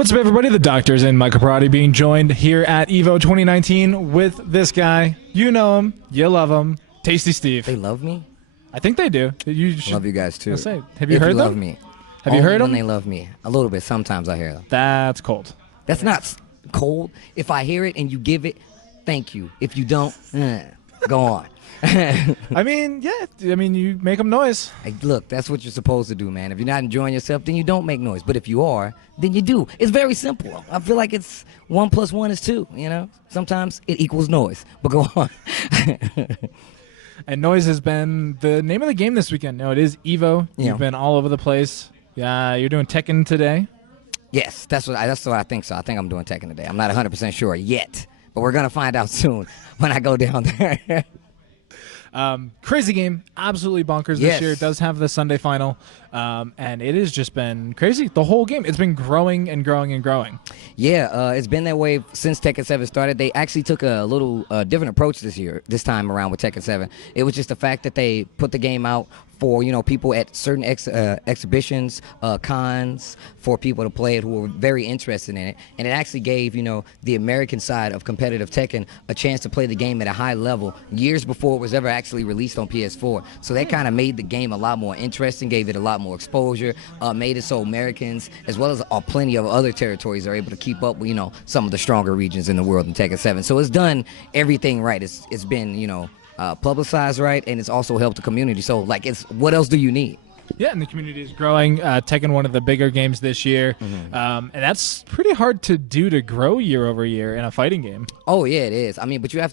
What's up, everybody? The Doctor's in Michael Perrotti being joined here at Evo 2019 with this guy. You know him. You love him. Tasty Steve. They love me? I think they do. You should, love you guys, too. Say, have you heard them? Love me. Have you heard them? When they love me. A little bit. Sometimes I hear them. That's cold. That's not cold. If I hear it and you give it, thank you. If you don't, go on. I mean, yeah. I mean, you make them noise. Hey, look, that's what you're supposed to do, man. If you're not enjoying yourself, then you don't make noise. But if you are, then you do. It's very simple. I feel like it's 1 + 1 is 2, you know? Sometimes it equals noise. But go on. And noise has been the name of the game this weekend. No, it is Evo. Yeah. You've been all over the place. Yeah, you're doing Tekken today. Yes, that's what I think so. I think I'm doing Tekken today. I'm not 100% sure yet. But we're going to find out soon when I go down there. Crazy game, absolutely bonkers this year. It does have the Sunday final, and it has just been crazy. The whole game, it's been growing and growing and growing. Yeah, it's been that way since Tekken 7 started. They actually took a little different approach this time around with Tekken 7. It was just the fact that they put the game out for, you know, people at certain exhibitions, cons, for people to play it who were very interested in it. And it actually gave, you know, the American side of competitive Tekken a chance to play the game at a high level years before it was ever actually released on PS4. So that kind of made the game a lot more interesting, gave it a lot more exposure, made it so Americans, as well as plenty of other territories, are able to keep up with, you know, some of the stronger regions in the world in Tekken 7. So it's done everything right. It's been, you know, publicized right, and it's also helped the community. So, like, it's what else do you need? Yeah, and the community is growing. Tekken, one of the bigger games this year, and that's pretty hard to do, to grow year over year in a fighting game. Oh yeah, it is. I mean, but you have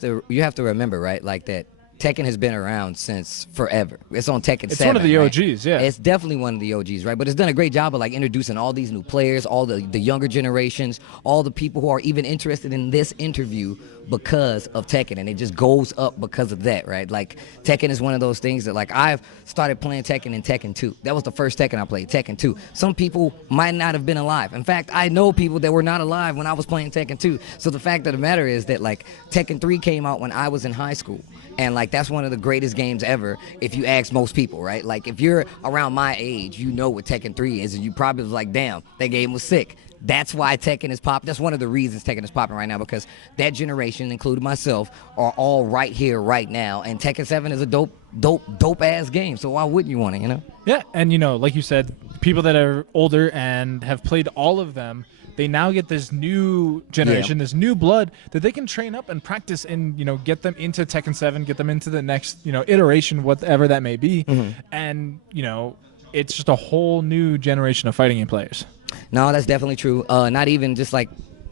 to remember, right, like that Tekken has been around since forever. It's on Tekken 7. It's one of the right? OGs, yeah. It's definitely one of the OGs, right? But it's done a great job of, like, introducing all these new players, all the younger generations, all the people who are even interested in this interview because of Tekken, and it just goes up because of that, right? Like, Tekken is one of those things that, like, I've started playing Tekken in Tekken 2. That was the first Tekken I played, Tekken 2. Some people might not have been alive. In fact, I know people that were not alive when I was playing Tekken 2. So the fact of the matter is that, like, Tekken 3 came out when I was in high school. And, like, that's one of the greatest games ever if you ask most people, right? Like, if you're around my age, you know what Tekken 3 is, and you probably was like, damn, that game was sick. That's why Tekken is popping. That's one of the reasons Tekken is popping right now, because that generation, including myself, are all right here, right now. And Tekken 7 is a dope-ass game, so why wouldn't you want it, you know? Yeah, and, you know, like you said, people that are older and have played all of them, they now get this new generation, this new blood that they can train up and practice and, you know, get them into Tekken 7, get them into the next, you know, iteration, whatever that may be. And, you know, it's just a whole new generation of fighting game players. No, that's definitely true. Not even just, like,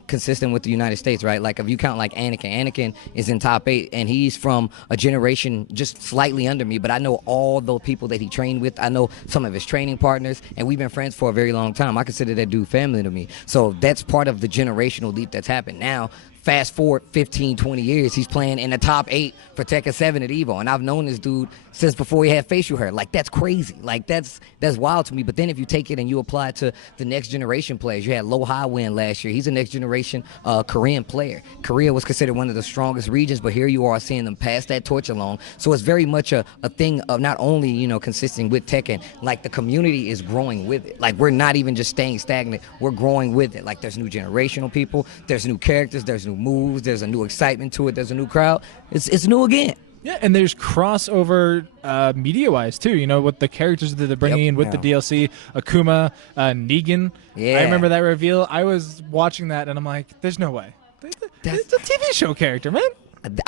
consistent with the United States, right? Like, if you count, like, Anakin is in top 8, and he's from a generation just slightly under me, but I know all the people that he trained with. I know some of his training partners, and we've been friends for a very long time. I consider that dude family to me. So that's part of the generational leap that's happened. Now, fast forward 15, 20 years, he's playing in the top 8 for Tekken 7 at Evo, and I've known this dude since before he had facial hair. Like, that's crazy. Like, that's wild to me. But then if you take it and you apply it to the next generation players, you had Lo Ha win last year. He's a next generation Korean player. Korea was considered one of the strongest regions, but here you are seeing them pass that torch along. So it's very much a thing of not only, you know, consisting with Tekken, like, the community is growing with it. Like, we're not even just staying stagnant. We're growing with it. Like, there's new generational people, there's new characters, there's new moves, there's a new excitement to it, there's a new crowd. It's new again. Yeah, and there's crossover media-wise, too, you know, with the characters that they're bringing in with the DLC. Akuma, Negan. Yeah. I remember that reveal. I was watching that, and I'm like, there's no way. It's a TV show character, man.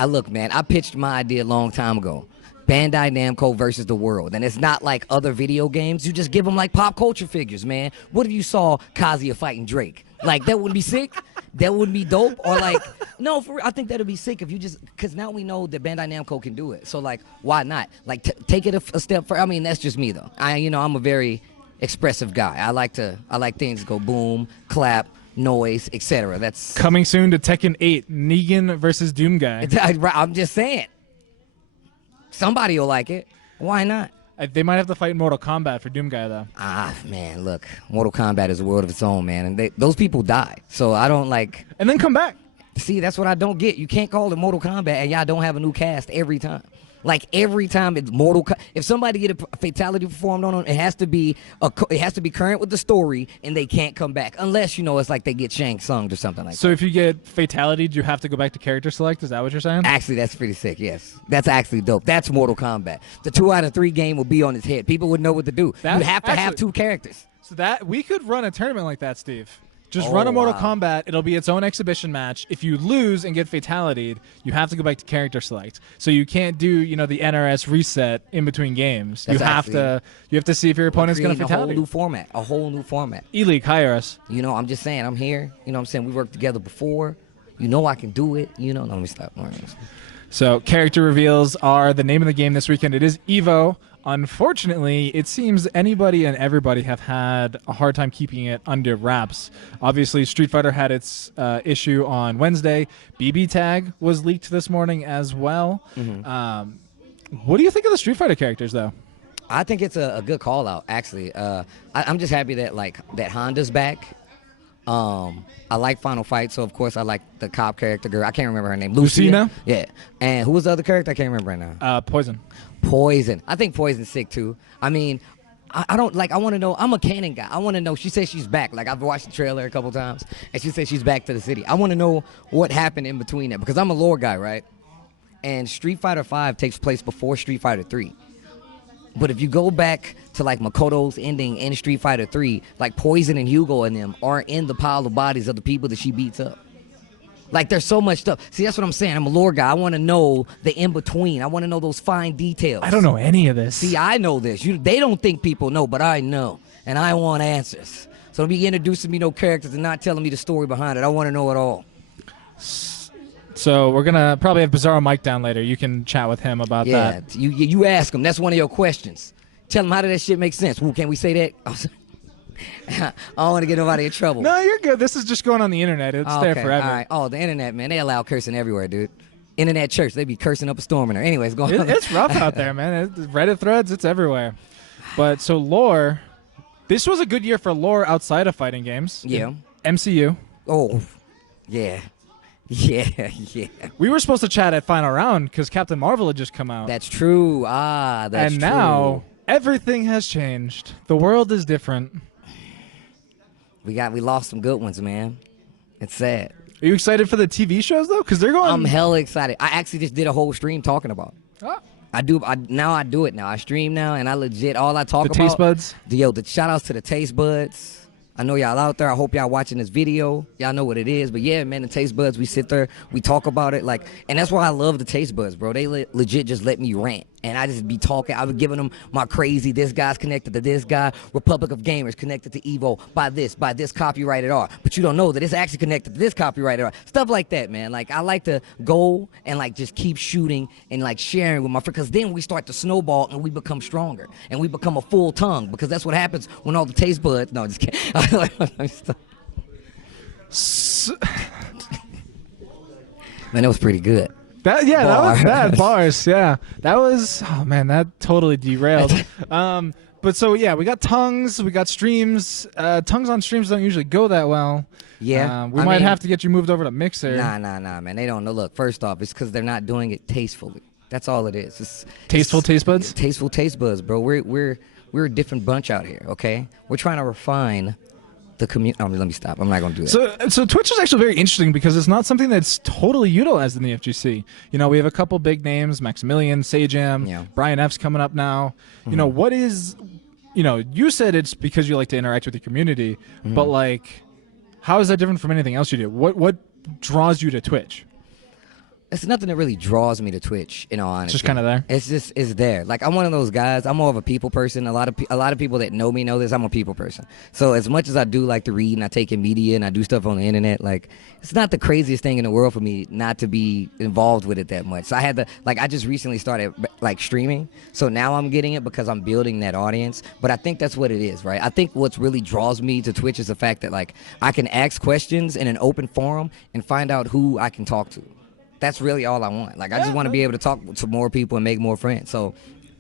Look, man, I pitched my idea a long time ago. Bandai Namco versus the world. And it's not like other video games. You just give them, like, pop culture figures, man. What if you saw Kazuya fighting Drake? Like, that wouldn't be sick? That wouldn't be dope? Or, like, no, for real, I think that would be sick if you just, because now we know that Bandai Namco can do it. So, like, why not? Like, take it a step further. I mean, that's just me, though. I'm a very expressive guy. I like things to go boom, clap, noise, etc. That's coming soon to Tekken 8, Negan versus Doom Guy. I'm just saying. Somebody will like it. Why not? They might have to fight in Mortal Kombat for Doom Guy, though. Ah, man, look. Mortal Kombat is a world of its own, man. And those people die. So I don't like... And then come back. See, that's what I don't get. You can't call it Mortal Kombat and y'all don't have a new cast every time. Like every time it's if somebody get a fatality performed on them, it has to be current with the story, and they can't come back unless it's like they get Shang Tsung'd or something like that. So if you get fatality, do you have to go back to character select? Is that what you're saying? Actually, that's pretty sick. Yes, that's actually dope. That's Mortal Kombat. The 2 out of 3 game will be on his head. People would know what to do. You have to have 2 characters. So that we could run a tournament like that, Steve. Just run a Mortal Kombat. It'll be its own exhibition match. If you lose and get fatality'd, you have to go back to character select. So you can't do, the NRS reset in between games. You have to see if your opponent's going to fatality. A whole new format. E-League, hire us. I'm just saying, I'm here. I'm saying we worked together before. I can do it. No, let me stop. So character reveals are the name of the game this weekend. It is Evo. Unfortunately, it seems anybody and everybody have had a hard time keeping it under wraps. Obviously, Street Fighter had its issue on Wednesday. BB Tag was leaked this morning as well. What do you think of the Street Fighter characters, though? I think it's a good call out, actually. I'm just happy that that Honda's back. I like Final Fight, so of course I like the cop character girl. I can't remember her name. Lucina? Yeah. And who was the other character? I can't remember right now. Poison. Poison. I think Poison's sick too. I mean, I don't I want to know. I'm a canon guy. I want to know. She says she's back. Like I've watched the trailer a couple times, and she says she's back to the city. I want to know what happened in between that because I'm a lore guy, right? And Street Fighter V takes place before Street Fighter 3. But if you go back to Makoto's ending in Street Fighter 3, Poison and Hugo and them are in the pile of bodies of the people that she beats up. There's so much stuff. See, that's what I'm saying. I'm a lore guy. I want to know the in-between. I want to know those fine details. I don't know any of this. See, I know this. They don't think people know, but I know. And I want answers. So don't be introducing me no characters and not telling me the story behind it. I want to know it all. So we're going to probably have Bizarro Mike down later. You can chat with him about that. Yeah, you ask him. That's one of your questions. Tell him how did that shit make sense. Ooh, can we say that? I don't want to get nobody in trouble. No, you're good. This is just going on the internet. It's there forever. All right. Oh, the internet, man. They allow cursing everywhere, dude. Internet church. They be cursing up a storm in there. Anyways, go on. It's rough out there, man. Reddit threads, it's everywhere. But so lore, this was a good year for lore outside of fighting games. Yeah. MCU. Oh, yeah. Yeah. We were supposed to chat at Final Round because Captain Marvel had just come out. That's true. That's true. And now everything has changed. The world is different. We lost some good ones, man. It's sad. Are you excited for the TV shows though? Because they're going. I'm hella excited. I actually just did a whole stream talking about it. Oh. I do it now. I stream now, and I legit all I talk about. The taste buds. The shout outs to the taste buds. I know y'all out there. I hope y'all watching this video. Y'all know what it is. But yeah, man, the taste buds, we sit there, we talk about it. And that's why I love the taste buds, bro. They legit just let me rant. And I just be talking. I was giving them my crazy, this guy's connected to this guy. Republic of Gamers connected to Evo by this copyrighted art. But you don't know that it's actually connected to this copyrighted art. Stuff like that, man. I like to go and just keep shooting and sharing with my friends. Because then we start to snowball and we become stronger. And we become a full tongue. Because that's what happens when all the taste buds. No, just kidding. Man, that was pretty good. That was bad. Bars, yeah. That was, oh man, that totally derailed. But so, yeah, we got tongues, we got streams. Tongues on streams don't usually go that well. Yeah. We might have to get you moved over to Mixer. Nah, man. They don't know. Look, first off, it's because they're not doing it tastefully. That's all it is. Tasteful taste buds? Tasteful taste buds, bro. We're a different bunch out here, okay? We're trying to refine the community. Let me stop. I'm not going to do that. So Twitch is actually very interesting because it's not something that's totally utilized in the FGC. We have a couple big names, Maximilian, Sajam, Brian F's coming up now. What is, you said it's because you like to interact with the community, but how is that different from anything else you do? What draws you to Twitch? It's nothing that really draws me to Twitch, in all honesty. It's just kind of there? It's there. I'm one of those guys. I'm more of a people person. A lot of people that know me know this. I'm a people person. So as much as I do like to read and I take in media and I do stuff on the internet, it's not the craziest thing in the world for me not to be involved with it that much. So I had to, I just recently started, streaming. So now I'm getting it because I'm building that audience. But I think that's what it is, right? I think what's really draws me to Twitch is the fact that, I can ask questions in an open forum and find out who I can talk to. That's really all I want. I just want to be able to talk to more people and make more friends. So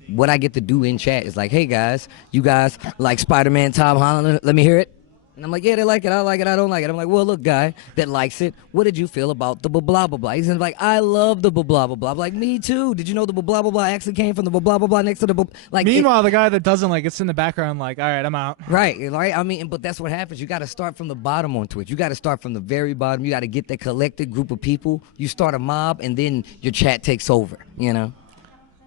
what I get to do in chat is hey guys, you guys like Spider-Man Tom Holland? Let me hear it. And I'm like, yeah, they like it. I like it. I don't like it. I'm like, well, look, guy that likes it, what did you feel about the blah, blah, blah, blah? He's like, I love the blah, blah, blah, blah. I'm like, me too. Did you know the blah, blah, blah, blah actually came from the blah, blah, blah, blah next to the blah? Like, meanwhile, the guy that doesn't like it's in the background like, all right, I'm out. Right. I mean, but that's what happens. You got to start from the bottom on Twitch. You got to start from the very bottom. You got to get that collected group of people. You start a mob, and then your chat takes over, you know?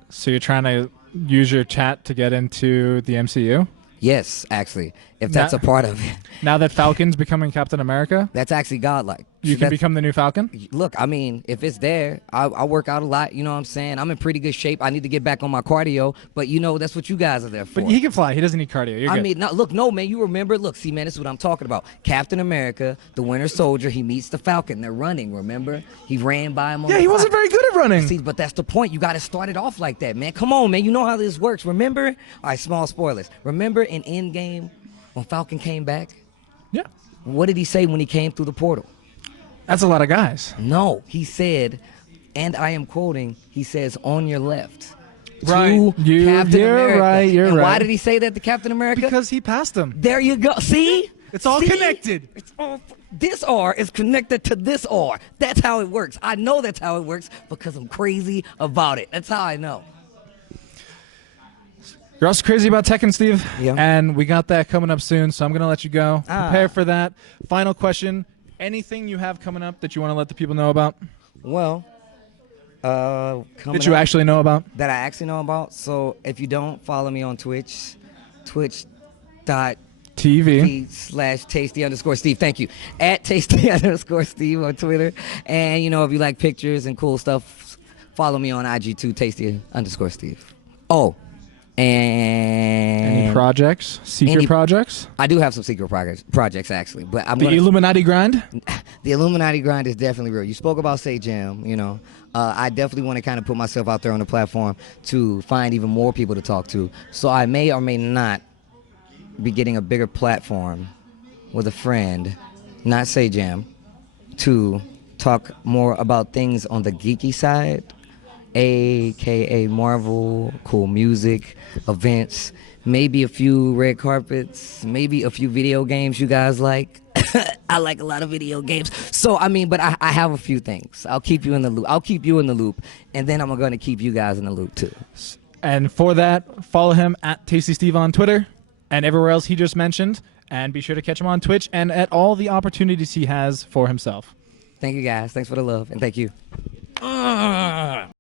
So you're trying to use your chat to get into the MCU? Yes, actually, if that's a part of it. Now that Falcon's becoming Captain America? That's actually godlike. You can become the new Falcon? Look, I mean, if it's there, I work out a lot, you know what I'm saying? I'm in pretty good shape. I need to get back on my cardio, but you know, that's what you guys are there for. But he can fly. He doesn't need cardio. You're good. I mean, look, no, man, you remember? Look, see, man, this is what I'm talking about. Captain America, the Winter Soldier, he meets the Falcon. They're running, remember? He ran by him on he wasn't very good at running. See, but that's the point. You got to start it off like that, man. Come on, man. You know how this works. Remember? All right, small spoilers. Remember in Endgame when Falcon came back? Yeah. What did he say when he came through the portal? That's a lot of guys. No, he said, and I am quoting, he says, on your left. Right. You're right. You're and right. why did he say that to Captain America? Because he passed him. There you go. See? It's all connected. It's all, this R is connected to this R. That's how it works. I know that's how it works because I'm crazy about it. That's how I know. You're also crazy about Tekken, Steve. Yeah. And we got that coming up soon, so I'm going to let you go. Prepare for that. Final question. Anything you have coming up that you want to let the people know about? Well, that you actually know about? That I actually know about. So if you don't follow me on Twitch, twitch.tv/tasty_Steve. Thank you. At tasty_Steve on Twitter. And, you know, if you like pictures and cool stuff, follow me on IG too, tasty_Steve. Oh. And any projects? Secret projects? I do have some secret projects actually, but I'm the Illuminati Grind. The Illuminati Grind is definitely real. You spoke about Say Jam, you know. I definitely want to kind of put myself out there on the platform to find even more people to talk to. So I may or may not be getting a bigger platform with a friend, not Say Jam, to talk more about things on the geeky side. AKA Marvel, cool music, events, maybe a few red carpets, maybe a few video games you guys like. I like a lot of video games. So, I mean, but I have a few things. I'll keep you in the loop. I'll keep you in the loop, and then I'm going to keep you guys in the loop, too. And for that, follow him at TastySteve on Twitter and everywhere else he just mentioned. And be sure to catch him on Twitch and at all the opportunities he has for himself. Thank you, guys. Thanks for the love, and thank you.